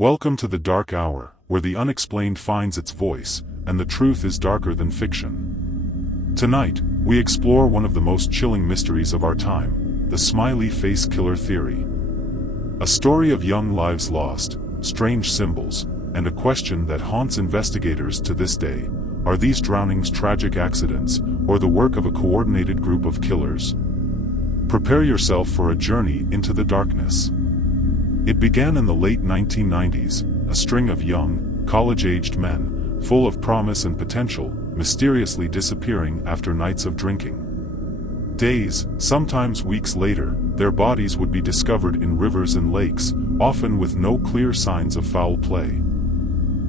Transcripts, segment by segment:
Welcome to the dark hour, where the unexplained finds its voice, and the truth is darker than fiction. Tonight, we explore one of the most chilling mysteries of our time, the Smiley Face Killer Theory. A story of young lives lost, strange symbols, and a question that haunts investigators to this day. Are these drownings tragic accidents, or the work of a coordinated group of killers? Prepare yourself for a journey into the darkness. It began in the late 1990s, a string of young, college-aged men, full of promise and potential, mysteriously disappearing after nights of drinking. Days, sometimes weeks later, their bodies would be discovered in rivers and lakes, often with no clear signs of foul play.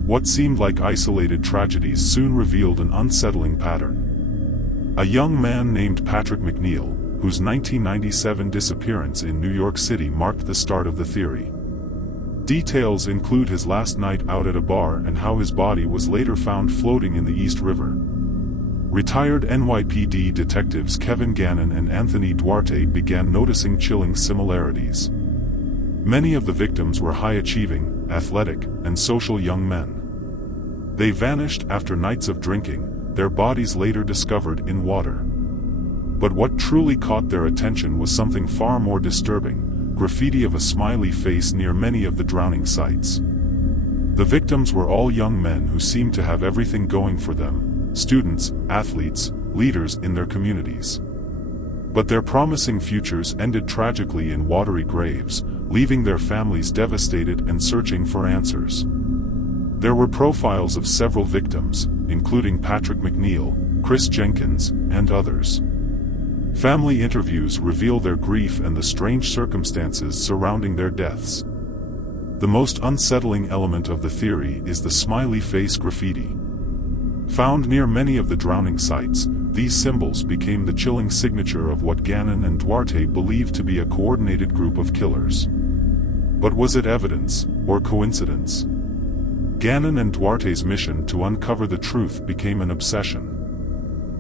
What seemed like isolated tragedies soon revealed an unsettling pattern. A young man named Patrick McNeil, whose 1997 disappearance in New York City marked the start of the theory. Details include his last night out at a bar and how his body was later found floating in the East River. Retired NYPD detectives Kevin Gannon and Anthony Duarte began noticing chilling similarities. Many of the victims were high-achieving, athletic, and social young men. They vanished after nights of drinking, their bodies later discovered in water. But what truly caught their attention was something far more disturbing: graffiti of a smiley face near many of the drowning sites. The victims were all young men who seemed to have everything going for them: students, athletes, leaders in their communities. But their promising futures ended tragically in watery graves, leaving their families devastated and searching for answers. There were profiles of several victims, including Patrick McNeil, Chris Jenkins, and others. Family interviews reveal their grief and the strange circumstances surrounding their deaths. The most unsettling element of the theory is the smiley face graffiti. Found near many of the drowning sites, these symbols became the chilling signature of what Gannon and Duarte believed to be a coordinated group of killers. But was it evidence, or coincidence? Gannon and Duarte's mission to uncover the truth became an obsession.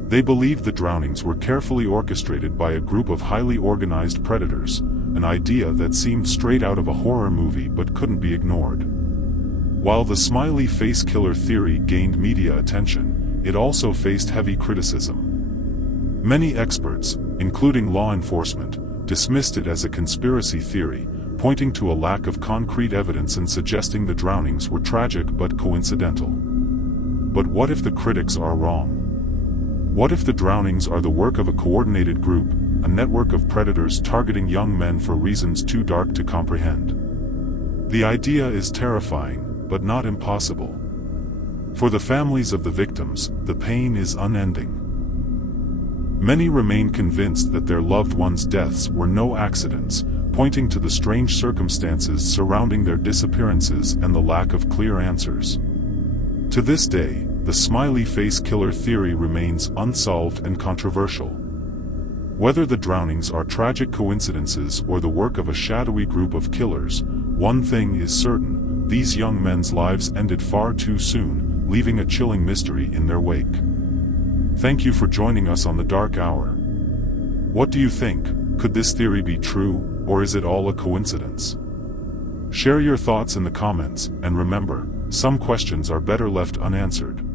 They believed the drownings were carefully orchestrated by a group of highly organized predators, an idea that seemed straight out of a horror movie but couldn't be ignored. While the Smiley Face Killer Theory gained media attention, it also faced heavy criticism. Many experts, including law enforcement, dismissed it as a conspiracy theory, pointing to a lack of concrete evidence and suggesting the drownings were tragic but coincidental. But what if the critics are wrong? What if the drownings are the work of a coordinated group, a network of predators targeting young men for reasons too dark to comprehend? The idea is terrifying, but not impossible. For the families of the victims, the pain is unending. Many remain convinced that their loved ones' deaths were no accidents, pointing to the strange circumstances surrounding their disappearances and the lack of clear answers. To this day, the Smiley Face Killer Theory remains unsolved and controversial. Whether the drownings are tragic coincidences or the work of a shadowy group of killers, one thing is certain: these young men's lives ended far too soon, leaving a chilling mystery in their wake. Thank you for joining us on the Dark Hour. What do you think? Could this theory be true, or is it all a coincidence? Share your thoughts in the comments, and remember, some questions are better left unanswered.